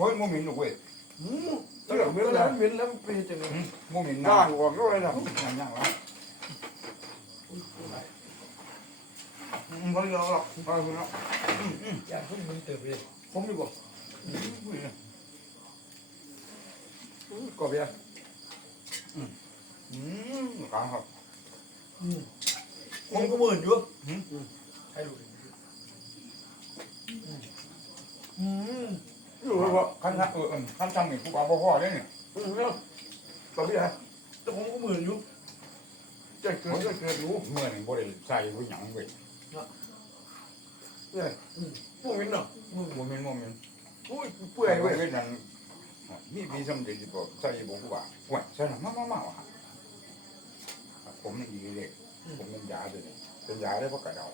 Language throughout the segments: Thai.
ฮ้ยโมเหมินลูกเว้ยอืมแล้วเหม็นแล้วเหม็นแล้วมันเป็นจังไงโมเหมินด่านะงออกด้วยนะยังยังวะเขาเยอะหรอกเอาไปแล้วอยากขึ้นมึงเติบเลยผมดีกว่าอุ้ยเนี่ยกรอบเบียร์อืมกลางครับผมก็หมื่นอยู่ให้ดูอืมอยู่ เลยว่าขั้นขั้นเออขั้นทำนี่ผู้บ่าวบ่พ่อได้เนี่ยอืมเนี่ยกรอบเบียร์แต่ผมก็หมื่นอยู่ใจเกิดจเกิดรู้เมื่อนี่บ่ได้ใส่บ่หยังเว้ยเนี่ยพวกมินเนาะโมเหมินโมเหมินอุ้ยเปื่อยเว้ยเว้ยนั่นมีมีสมเด็จบ่ใส่บ่ผู้บ่าวว่าใส่มามามาว่ะผมนี่ดีเลยผมเป็นยาด้วยเป็นยาได้เพราะกระเดา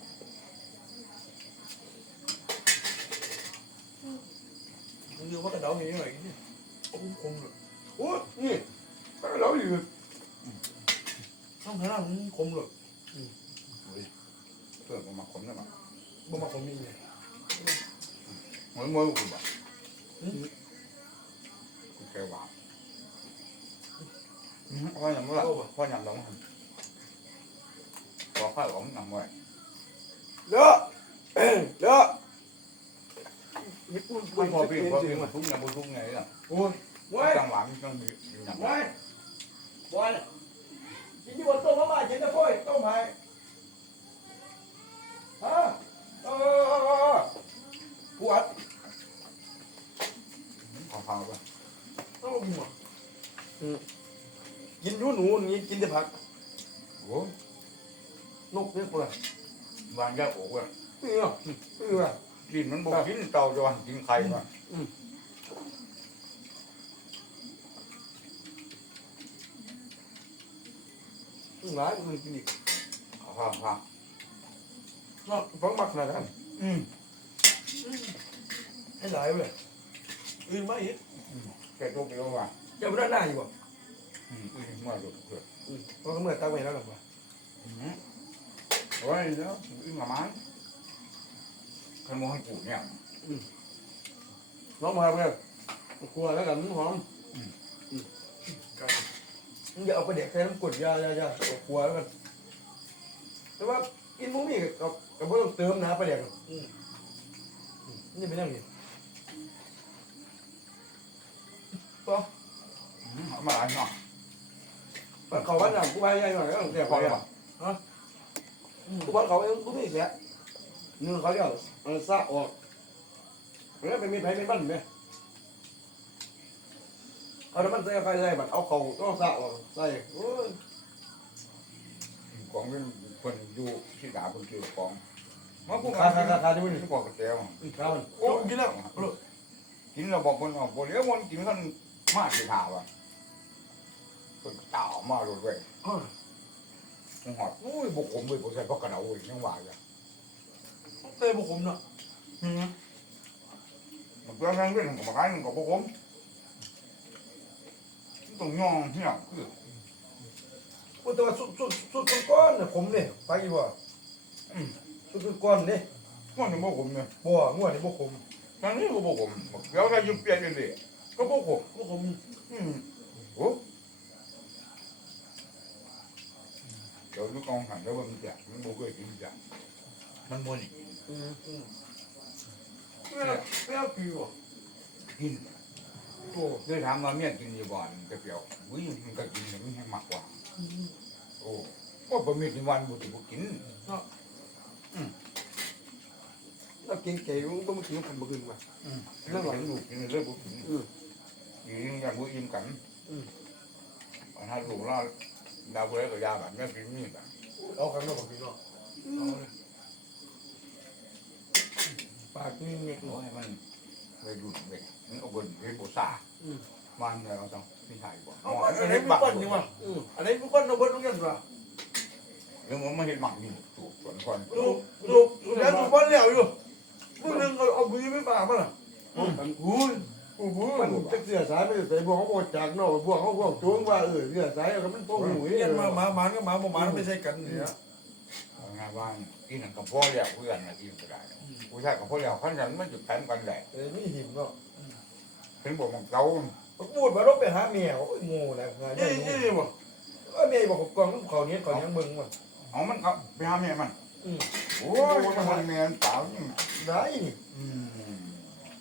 มันคือว่ากระเดาเงี้ยหน่อยคมคมเลยโอ้ยนี่เราอยู่ต้องทำหน้ามันคมเลยเพื่อนมาขนได้มาบ่มาคมมีไงเหมือนมวยกูบ่กูแค่ว่าพ่อยังไม่ละพ่อยังร้องบอกข้าของยังไงเด้อเด้อ มิดพูดไม่พอเปพี่ลี่ยนพอจริพี่งมัว่ะนทุกอย่งบนทุกไงล่ะโอ้ยจังหวะมันต้องมีอย่างเว้ยบอยกินที่บนโต๊ะมาม่ากินแต่พ่อยต้มไผ่ฮะเออปวดขอฟังไปต้องหัวกินยูหนูนี่กินแต่ผักโอ้นกเนี่ยปวดวางยาโอ้ยนี่เหรอนี่เหรอ กินมันบอกกินเต่าจะวันกินไข่มาหลายมันกินอีกขอฟังฟังเนาะฟังมักหน่อยกันอืมให้หลายเลยอื่นมาอีกแกตัวเดียวว่ะจะไม่ได้หน้าอยู่บ่อืมอืมเมื่อหลุดเกิดเพราะเมื่อตั้งไว้แล้วหรอบ่อืมโอ้ยเนาะอึ้งละมัน ขโมยกูเนี่ยน้องมาเพื่อนครัวแล้วกันหอมมึงอย่าเอาไปเด็กแค่น้ำกดยายายาเอาครัวแล้วกันแต่ว่ากินมุ้งนี่กับกับเพื่อนเติมนะไปเด็กนี่เป็นยังไงอืมเอามาหลายหน่อยปัดเขาวัดหนังกูไปยายหน่อยก็ต้องเสียพพออแล้วแล้วกูวัดเขาเองกูไม่เสียเนื้อเขาเรียก มันซาออกแล้วเป็นมีไผ่เป็นบ้านไหมเอาแต่มันใส่ไฟใส่บัดเอาเขาต้องซาออกใส่โอ้ยของเป็นคนอยู่ที่ดาคนคือของมาพูดคาคาคาคาที่มัมันนที่บอกกับแกว่าข้าวมันโอ้กินแล้วกินเราบอกคนว่าบ่เลี้ยวมันกินกันมากที่ถาว่ะคนต่ามาโดดเว้ยจังหอดโอ้ยบุกผมเลยบุกใส่พวกกระเดาเว้ยยังว่าอยู่ เต้บุกผมเนาะมันเพื่อนแรงเรื่องของมันมันก็บุกผมต้องย่องเนี่ยคือกูตัวสุดสุดสุดก้อนเนี่ยผมเนี่ยไปกี่บ่สุดสุดก้อนเนี่ยมันจะบุกผมเนี่ยบ่งวดนี่บ่ผมทั้งนี้ก็บุกผมเดี๋ยวถ้ายุบเปลี่ยนเลยก็บุกผมพวกผมอืมโอ้เดี๋ยวลูกกองหันแล้วมันจะมันบุกเลยกินจะ มันมันอีกอืมอืมไม่เอาไม่เอาปีบ่กินโอ้เลยถามว่าเมียกินอยู่บ่อนกระเปรี้ยววิ่งมันก็กินแต่ไม่ให้งมากกว่าโอ้ก็บะหมี่ในวันบุตรบุกินเรากินเก๋มึงบ่มากินกันบ่กินว่ะเรื่องหลังลูกกินเรื่องบุกินอยิงกันบุอิ่มกันปัญหาลูกเราดาวเวรกับยาแบบนี้กินนี่แบบเอาครั้งนอกของพี่เนาะ ปากนี่เงี้ยโอ้ยมันเลยดูดเด็กมันเอาบนเฮ็ดโบซามันเลยเราต้องมีถ่ายบ่เอาอันนี้มีก้อนยังวะอืมอันนี้มีก้อนเอาเบิร์ดต้องยันวะเรื่องมันไม่เห็นหมักนี่ถูกส่วนคนลูกลูกแล้วถูกบ้านเหลี่ยวอยู่มึงนึงเอาเอาบุญไม่ปากมั้งล่ะมันอุ้ยโอ้โหมันจักเสือสายไม่ใส่บวกเขาบ่จากนอกบวกเขาบวกจูงว่าเออเสือสายก็มันพวกหูเรียนมาหมาหมาก็หมาบ่หมาไม่ใช่กันเนี่ย งานบ้านกินกับพ่อแล้วเพื่อนนะกินก็ได้ผู้ชายกับพ่อแล้วขั้นนั้นมันจุดแทนกันแหละเออมีหิมเนาะแทถึงบอกมันเก่าพูดว่าเราไปหาเมียโอ้ยโง่แล้วงานใหญ่นี่โง่นี่บ่เออเมียบอกกองเขาเนี้ยเขาเนี้ยมึงว่ะเอามันเอาไปหาแม่มันอืมโอ้ยมันแม่นเปล่านี่ได้นี่อืม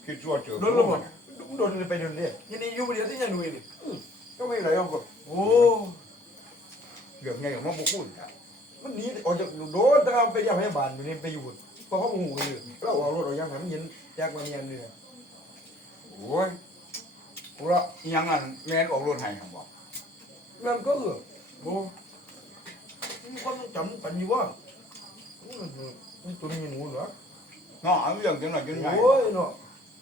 คิดชั่วเจอโดนแล้วบ่โดนไปโดนเรียกยังนี่อยู่เดียวที่ยังดูนี่ก็ไม่ไรเอาก็โอ้เรื่องไงของมันบ่พูดอะ มันหนีออกจากโดนตามไปยามพยาบาลอยู่นี่ไปอยู่เพราะเขาหูอยู่เราเอารถเอายังหันเย็นแยกมาเมียนเลยโอ้ยกูละอีหยังอันแม่นออกรถให้ครับบอกนั่นก็เออโหมีคนจำกันอยู่ว่ามันตัวนี้หนูเหรอเนาะเอาเรื่องจังหน่อยจังไงโอ้ยเนาะ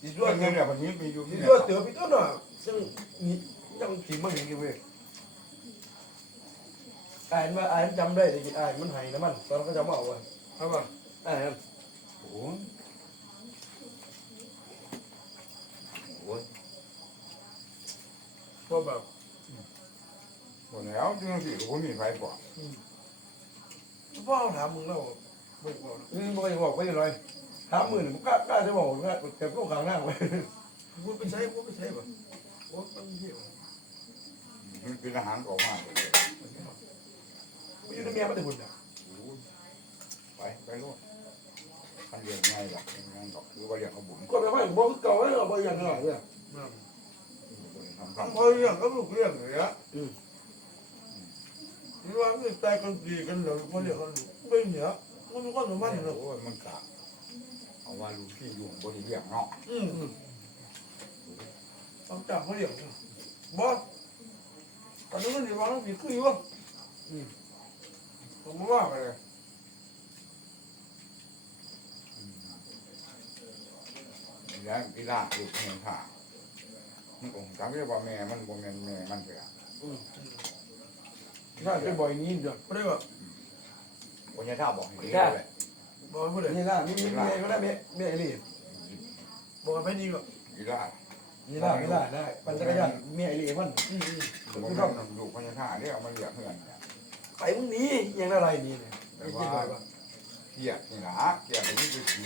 อีกเรื่องนึงเนี่ยวันนี้มีอยู่นี่ที่ก็เนี่ยเตือพี่ต้นน่ะซึ่งนี่ยังสิมันอย่างงี้เว้ย อ่านมาอ่านจำได้แต่กินอ่านมันหายนะมันตอนเขาจะมาเอาไว้เอาป่ะอ่านโอ้ยโอ้ยพอแบบหมดแล้วจังสิกูมีไฟบ่พ่อถามมึงแล้วบ่บอกนี่บอกจะบอกไปเลยถามหมื่นกล้ากล้าจะบอกว่าเก็บลูกข้างหน้าไว้กูไปใช้กูไปใช้ป่ะโอ้ตั้งเหี้ยมันเป็นอาหารออกมา อยู่ในเมียมันจะบุญอะไปไปโลดคันเรียนง่ายหรอกง่ายหรอกคือว่าเรียนเขาบุญก็ไปว่าบอเก่าแล้วบอกอย่างไรเนี่ยทำทำทำพอเรื่องก็ลูกเรื่องเลยอะนี่ว่าไม่ใจกันดีกันเลยพอเรื่องกันไม่เหนียวมันมีความสัมพันธ์เลยโอ้ยมันกะเอาว่าลูกพี่อยู่บริเรียงเนาะอืมต้องจับเขาเรื่องบอสตอนนี้มันดีว่าต้องดีขึ้นอยู่วะ ผมว่าไปเลยแล้วกีฬาลูกเห็นค่ะมันคงจำได้ว่าแม่มันบ่แม่นแม่มันเถอะน่าจะบ่อยนี้เดี๋ยวไม่ได้แบบวันนี้ถ้าบอกอย่างนี้เลยบอกให้พูดเลยนี่ล่ะมีมีเมียก็ได้เมียเมียรีบอกให้ดีก่อนกีฬานี่ล่ะนี่ล่ะได้ปั่นจักรยานเมียรีมันอืมอืมบ่แม่นลูกวันนี้ถ้าเรียกมาเรียกเพื่อน ไปมึงนี้ยังอะไรนี่เนี่ยแต่ไม่คิดว่าเลยว่าเกียดนี่นะเกียดนี่คือสี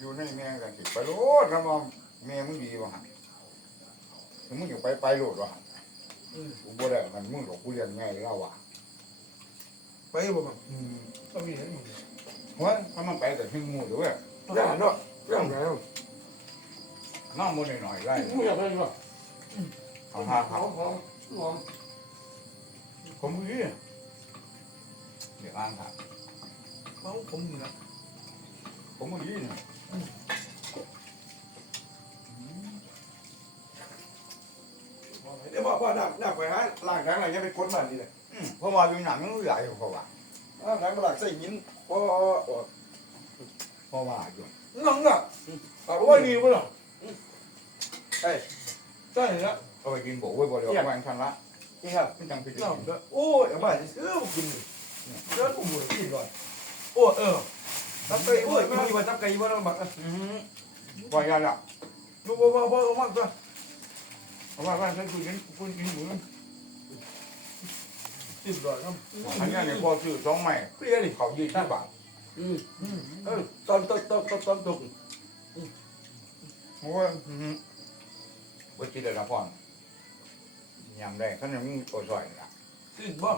อยู่ในแม่กันสิไปโลดแล้วว่าแม่มึงดีว่ะถึงมึงอยู่ไปไปโลดว่ะอืมกูบ่ได้มันมึงหรอกกูเรียนง่ายแล้วว่ะไปบอกมันอืมต้องมีเห็นมึงเฮ้ยถ้ามันไปแต่ถึงหมู่ด้วยอย่าเนาะอย่าไงน้องมันหน่อยๆไล่มึงอยากอะไรวะเอาห้าหเขาอมหอมหอมผมมือ เดี๋ยวอ่านครับเขาผมนี่นะผมมือนี่เดี๋ยวบอกพ่อหนักหนักไปฮะล่างทั้งอะไรยังไปกดมันนี่เลยเพราะว่าอยู่หนังมันใหญ่อยู่เพราะว่าล่างทั้งหลักใส่หินพอเพราะว่าอยู่นั่งน่ะเอาไว้ดีมั้งล่ะเอ้ยใช่แล้วเอาไปกินโบไว้บ่เดี๋ยวแหวงทันละนี่ครับไม่จังไปกินนั่งด้วยโอ้ยเอาบ้านจะซื้อมากิน เจ้าหมูกินก่อนโอ้เออตับไก่โอ้ยไม่มีว่าตับไก่ว่าต้องบักอืมปล่อยยาละดูบ่บ่บ่มากจ้ะเพราะว่าว่าฉันคุยกินคุยกินหมูติดดอยครับอันนี้เนี่ยพอซื้อสองใหม่เปรี้ยดิเขายี่สิบบาทอืมเออตอนตอนตอนตอนตอนตกโอ้ยบ่กินได้ละพ่อนยำได้ขนาดมึงตัวซอยละติดบ่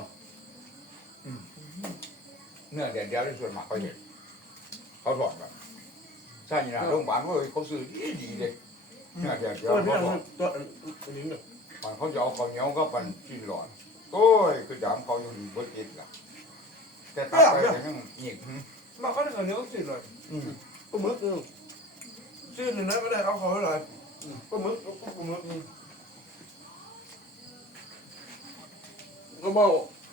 เนื้อเดียวเดียวในส่วนมากเขาเห็นเขาถอดแบบใช่ยังไงโรงพยาบาลเว้ยเขาซื้อดีดีเลยเนื้อเดียวเดียวเออพี่เขาน้องบอกตัวอันนี้เนี่ยมันเขาจะเอาข้าวเหนียวก็ปั่นชิ้นหลอดโอ้ยคือจามเขาอยู่ดีบ่ติดล่ะแต่ตัดไปแต่ยังหยิกหึมาเขาได้เงินเยอะติดเลยอืมปลาหมึกเออซื้อหนึ่งนะก็ได้เอาเขาเลยปลาหมึกปลาหมึกก็บอกปลาหมึกจุ่มโจกเออน้ำแมวเนี่ยมันกิ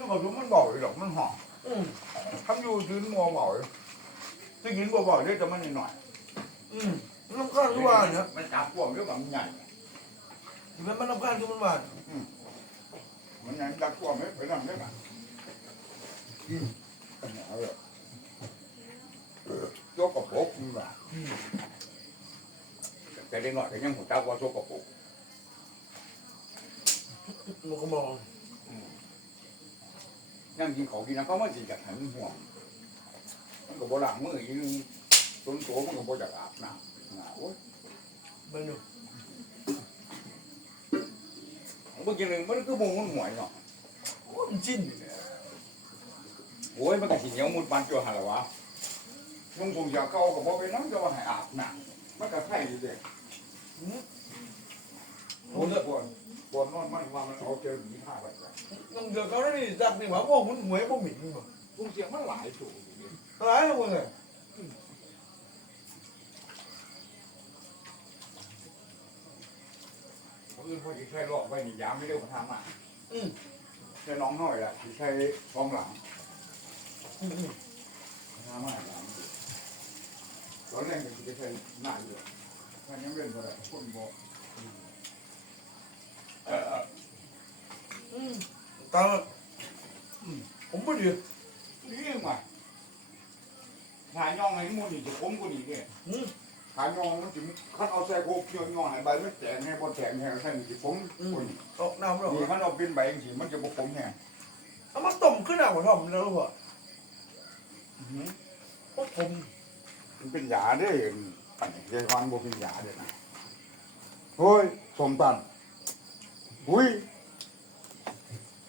นีเว้ยนี่นักเดียวไปยังว่าอะไรหนีโอ้ลาจีตะลาจีอีหลอดลาบุกุญูอยู่ตีพ่อบ่อุ้ยหึนึกว่ามันเบาเลยหรอกมันหอมอืมทำอยู่ยืนมัวเบาเลยถ้ากินบ่เบาเดี๋ยวจะมันหน่อยอืมน้ำข้างที่ว่าเนี่ยมันจับพวกเดี๋ยวกับมันใหญ่นมันมันรำคาญคือมันหวานมันยังดักตัวไม่ไปนั่งได้ป่ะอืมเอาเลยโยกกระปุกนี่ว่ะแต่เด็กหน่อยก็ยังหัวเจ้าว่าโยกกระปุกมันก็มอง ยังกินของกินนะเขาไม่สิจากหันห่วงมันก็บ่ล้างมืออีนึงต้นโตมันก็บ่จากอาบน้ำนะโอ้ยเบิ่งดูเมื่อกี้นึงมันก็มงมันหวยเนาะโอ้ยมันจิ้นอยู่เนี่ยโอ้ยมันก็สิเหนียวมุดมันจัวหันละวะนุ่งผมอยากเก่าก็บ่ไปน้ำจะว่าให้อาบน้ำมันก็ไข่ดีเด้อืมโอ้ยปวด ปวดนอนมันว่ามันเอาเจอหมีผ้าไปจ้ะน้ำเดือดเขาได้จักนี่หว่าพวกมันหวยพวกหมิ่นบ่พุ่งเสียงมันหลายตัวอยู่ดิอะไรนะมึงอะคนอื่นเขาสิใช้ลอกไว้นี่ยามไม่เร็วกว่าทำอะอืมใช้น้องน้อยแหละสิใช้ฟองหลังอืมอืมทำมาหลังตอนแรกก็สิไปใช้หน้าอยู่ถ้ายังเล่นบ่ได้คนบอก เอออืมตามมาอืมผมบ่ดีนี่มาหายย่องให้มูนี่จะคมกว่านี้เนี่ยอืมหายย่องมันถึงคันเอาใส่โคกเกี่ยวย่องให้ใบมันแตกให้บ่แตกให้ใส่นี่สิผมคนนี้เอาน้ำเรานี่คันเอาเป็นใบจังซี่มันจะบ่คมแฮงเอามาต้มขึ้นหน้าหัวท่อมแล้วรู้ป่ะพวกผมมันเป็นยาเด้อันนี้เรียกว่าบ่เป็นยาเด้นะโอ้ยสมตัน อุ้ย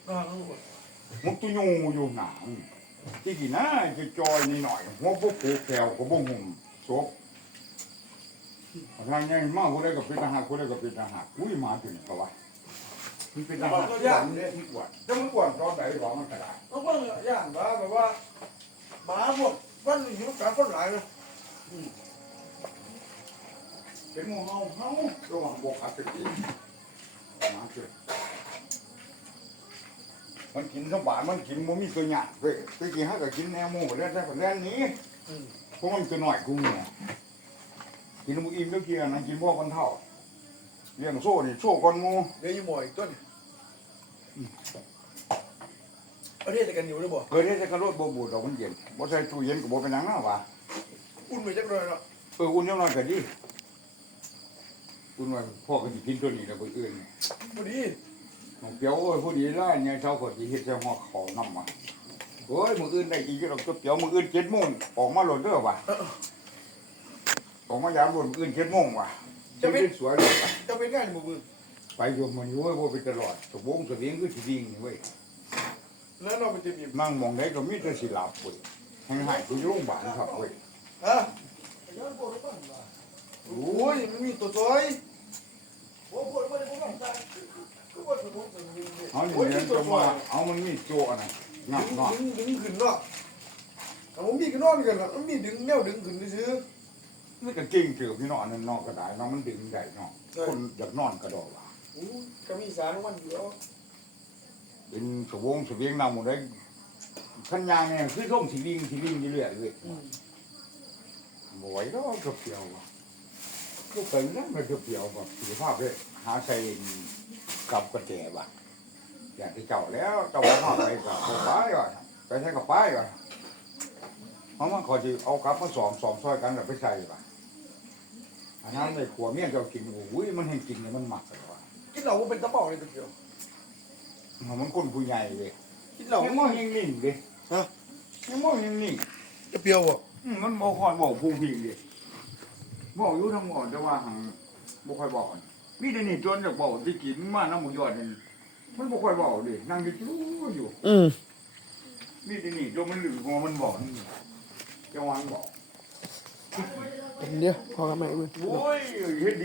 น่ารู้ป่ะมุกตุยูอยู่หนังที่กี่นะจะจอยนี่หน่อยหัวพวกผูกแขวก็บ่หุ่มศพทางยังมาผู้ใดก็เป็นทหารผู้ใดก็เป็นทหารอุ้ยมาถึงก็ว่ามันเป็นทหารที่หวานที่หวานจะมันหวานตอนไหนหรอมันก็ได้เอาเบิ่งย่างว่าแบบว่าหมาพวกวันนี้มันการคนหลายเลยเป็นหมูเฮาเฮาระหว่างบวกขัดตะกี้ มาเถอะมันกินสบายมันกินมันมีตัวหยาเว้ยตะกี้ฮะก็กินแนวหมูแล้วแต่คนแรกนี้อืมเพราะมันตัวหน่อยกูเนี่ยกินหมูอิ่มแล้วกินอันนั้นกินพวกคนเท่าเลี้ยงโซ่นี่โซ่ก้อนหมูเดี๋ยวอยี่หมอยต้นประเทศจะกันอยู่หรือเปล่าเคยได้แต่กระโดดบ่บูดดอกมันเย็นบ่ใส่ตู้เย็นก็บ่เป็นหยังนะวะอุ่นไปจักเลยเนาะเอออุ่นจังน้อยก็ดี อุ่นไว้พ่อก็สิกินตัวนี้แล้วบ่อื่นพอดีน้องเปียวโอ้ยผู้ดีได้เนี่ยเช้าก็สิเฮ็ดใส่ห่อข้าวนํมาโอ้ยมื้ออื่นได้กินอยู่ดอกตัวเปียวมื้ออื่น7:00นออกมาโหลดเด้อว่ะออกมายามโหลดมื้ออื่น7:00นว่ะจะเป็นสวยเลยจะเป็นง่ายหมู่มือไปอยู่มันอยู่เว้ยบ่ไปตลอดตะวงตะเวียงคือสิวิ่งนี่เว้ยแล้วเราไปจะมีนั่งมองได้ก็มีแต่สิหลับเว้ยให้หายกูอยู่โรงพยาบาลครับเว้ยฮะโอ้ยมันมีตัวซอย เป็นยิงเลยเอาอย่างโอ้ยนี้มีตัวจะซอมายเอามันมีโจอะนะงับดึงเนาะดึงดึงขึ้นเนาะแต่ผมมีก็นอนกันเนาะมันมีดึงแนวดึงขึ้นซื้อมันก็เก่งเกือบพี่น้องนั่นเนอกก็ได้เน้องมันดึงได้เนาะคนอยากนอนกระโดดว่ะโอ้ยก็มีสารของมันอยู่แล้วเป็นสวงสเวียงนำหมดได้ขันยางเนี่ยคือท่งสีลิงสีลิงเรื่อยๆเลยอืมบ่ไหวแล้วก็เปรียวว่ะ ก็เป็นนะมันก็เปรียวแบบสุขภาพเลยหาใส่กับกระแจว่ะอย่างที่เจ้าแล้วเจ้าว่าไปกับไปว่ะไปใช้กับไปว่ะเพราะมันขอจะเอากลับมาสอมสอมซอยกันแล้วไปใส่ว่ะอันนั้นในขัวเมียเจ้ากินโอ้ยมันให้กินเนี่ยมันหมักเลยว่ะกินเหล้าก็เป็นตะบอกเลยตัวเดียวมันคนผู้ใหญ่เลยกินเหล้ายังมองยังนิ่งเลยยังมองยังนิ่งจะเปรี้ยวอะอืมมันบอกคอยบอกผู้พิงเลย บอกอยู่ทั้งหมดแต่ว่าหังบ่ค่อยบอกมีแต่นี่จนจะบอกที่กินมาน้ำหมูยอดนี่มันบ่ค่อยบอกดินั่งอยู่จู้อยู่อืมมีแต่นี่จนมันหลือหัวมันบอกนี่จะวางบอกเดี๋ยวพอกันไหมมึง โอ้ยเฮ็ด